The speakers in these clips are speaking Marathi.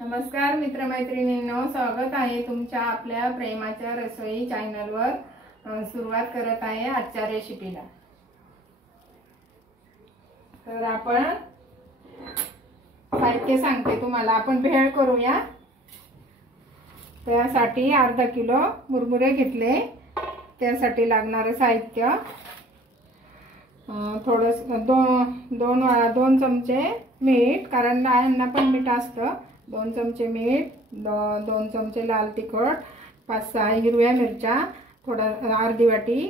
नमस्कार मित्रमैत्रिणींनो, स्वागत आहे तुमच्या आपल्या प्रेमाच्या रसोई चॅनलवर। सुरुवात करत आहे आजच्या रेसिपीला। तर आपण साहित्य सांगते तुम्हाला। आपण भेळ करूया। त्यासाठी अर्धा किलो मुरमुरे घेतले। त्यासाठी लागणारे साहित्य थोडस दोन चमचे मीठ, कारण डाळ्यांना पण मीठ असतं। 2 चमचे मीठ, 2 चमचे लाल तिखट, 5-6 हिरव्या मिरच्या, थोडा अर्धी वाटी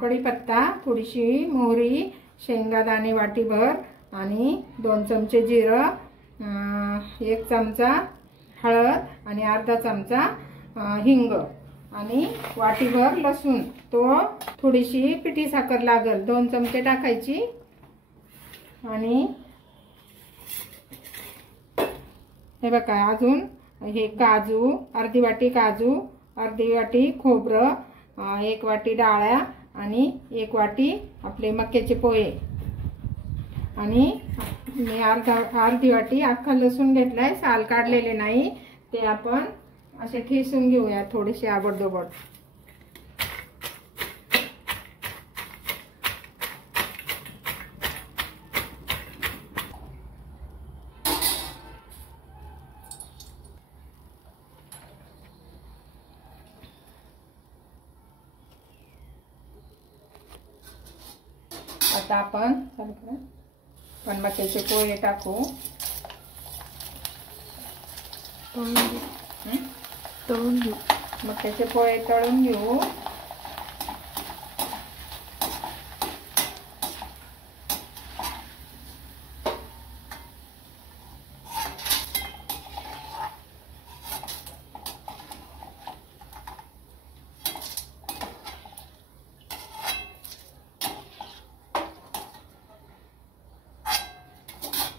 कढीपत्ता, थोडीशी मोहरी, शेंगादाणे वाटीभर आणि 2 चमचे जिरं, 1 चमचा हळद आणि अर्धा चमचा हिंग आणि वाटीभर लसूण। तो थोडीशी पिठी साखर लागेल, 2 चमचे टाकायची। आणि हे बघा, अजून हे काजू, अर्धी वाटी काजू, अर्धी वाटी खोबरं, 1 वाटी डाळ्या आणि 1 वाटी आपले मक्याचे पोहे। आणि मी अर्धी वाटी अख्खा लसूण घेतलाय, साल काढलेले नाही। ते आपण असे ठेचून घेऊया थोडेसे आबडधोबड। आता आपण मक्याचे पोहे टाकू। तळून घेऊ, मक्याचे पोहे तळून घेऊ।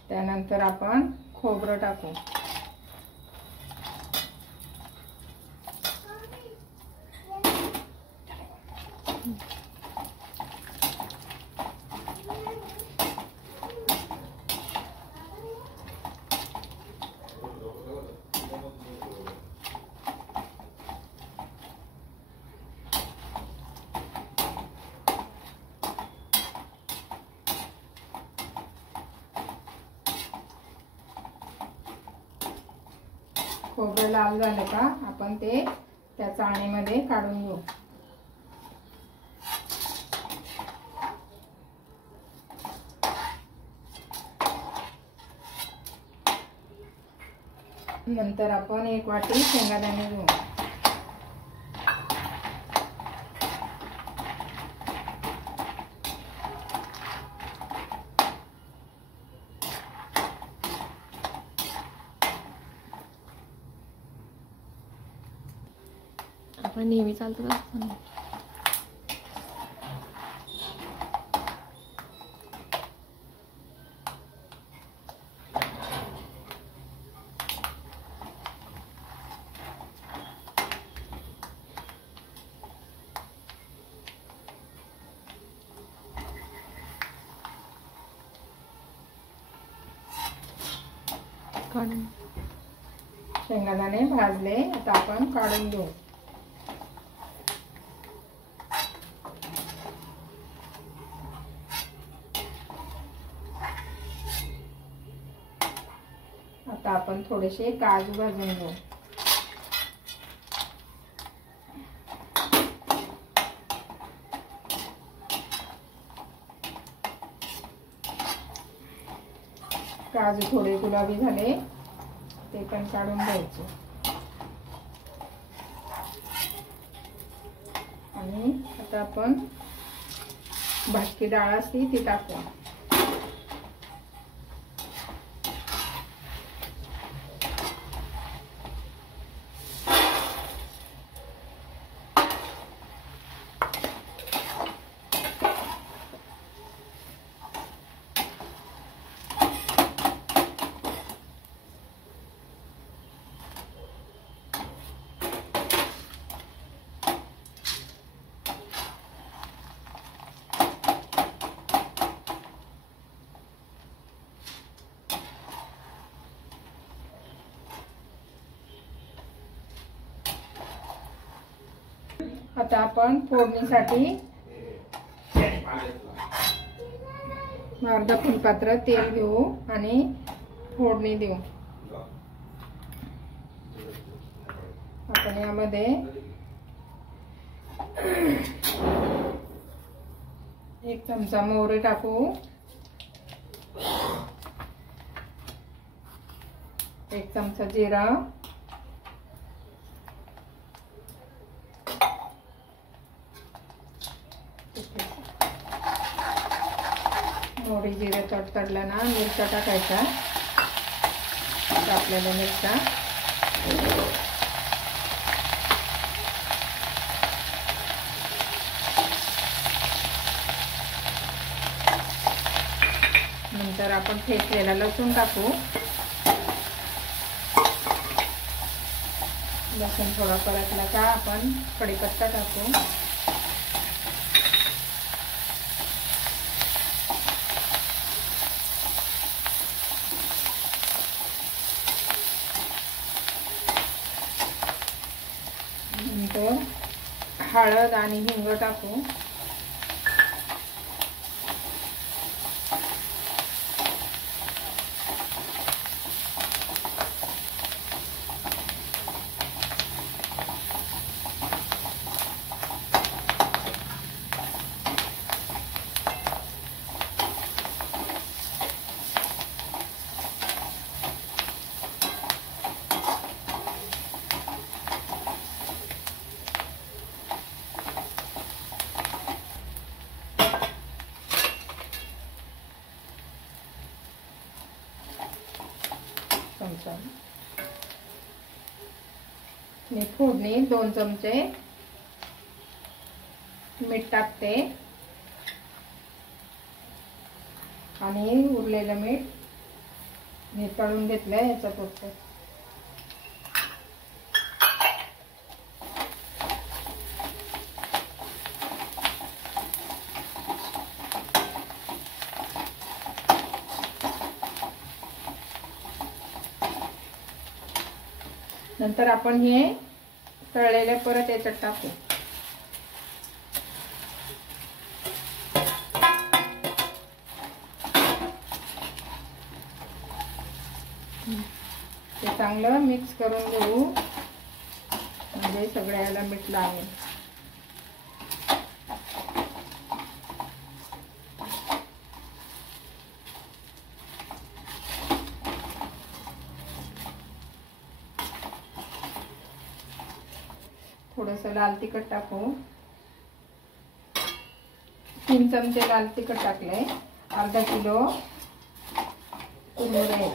त्यानंतर आपण खोबरं टाकू। खोबरं लाल झालं का आपण ते त्या चाळणीमध्ये काढून घेऊ। नंतर आपण 1 वाटी शेंगादाणे घेऊ। आपण नेहमी चालतो ना। शेंगादाणे भाजले, आता आपण काढून घेऊ। आता आपण थोडेसे काजू भाजून घेऊ। काजू थोडे गुलाबी झाले, ते पण काढून घ्यायचे। आणि आता आपण भाजकी डाळ असते ती टाकू। आता आपण फोडणीसाठी अर्धा फुलपात्र तेल घेऊ आणि फोडणी देऊ. आपण यामध्ये एक चमचा मोहरी टाकू, एक चमचा जिरा, मोहरी जिरे तडतडलं ना मिरच्या टाकायच्या. आपल्याला मिरच्या नंतर आपण ठेचलेला लसूण टाकू. लसूण थोडा परतला का आपण कढीपत्ता टाकू. नंतर हळद आणि हिंग टाकू. चमचा मी फोडणी 2 चमचे मीठ टाकते आणि उरलेलं मीठ हे तळून घेतलंय याच्यात होतं. नंतर आपण हे तळलेले परत याच्यात टाकू. ते चांगलं मिक्स करून घेऊ म्हणजे सगळ्याला मीठ लागेल. थोडंसं लाल तिखट टाकू. 3 चमचे लाल तिखट टाकले. अर्धा किलो कुरमुरे,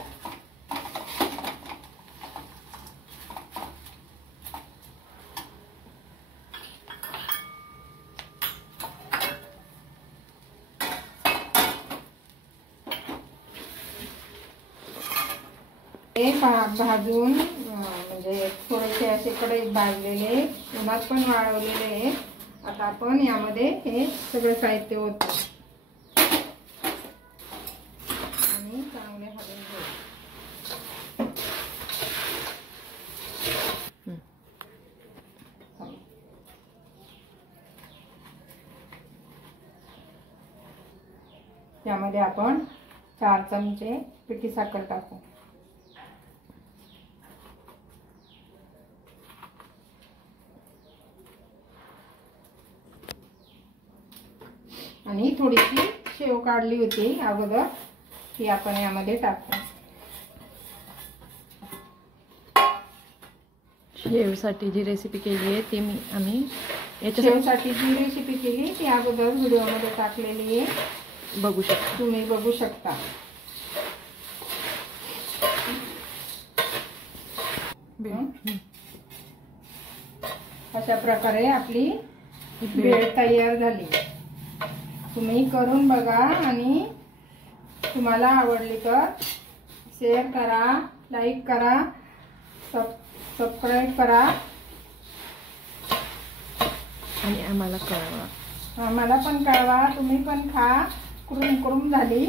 हे भाजून म्हणजे थोडेसे असे कढईत भाजलेले, उन्हात पण वाळवलेले. आता आपण यामध्ये हे सगळं साहित्य ओतू आणि चांगले हलवून घेऊ. यामध्ये आपण 4 चमचे पिठी साखर टाकू. आणि थोडीशी शेव काढली होती अगोदर ती आपण यामध्ये टाकू. शेवसाठी जी रेसिपी केली आहे ती आम्ही शेवसाठी जी रेसिपी केली ती अगोदर व्हिडिओमध्ये टाकलेली आहे, बघू शकता, तुम्ही बघू शकता. अशा प्रकारे आपली भेळ तयार झाली. तुम्ही करून बघा आणि तुम्हाला आवडली तर शेअर करा, लाईक करा, सबस्क्राईब करा आणि आम्हाला कळवा. आम्हाला पण कळवा. तुम्ही पण खा. कुरुम कुरुम झाली.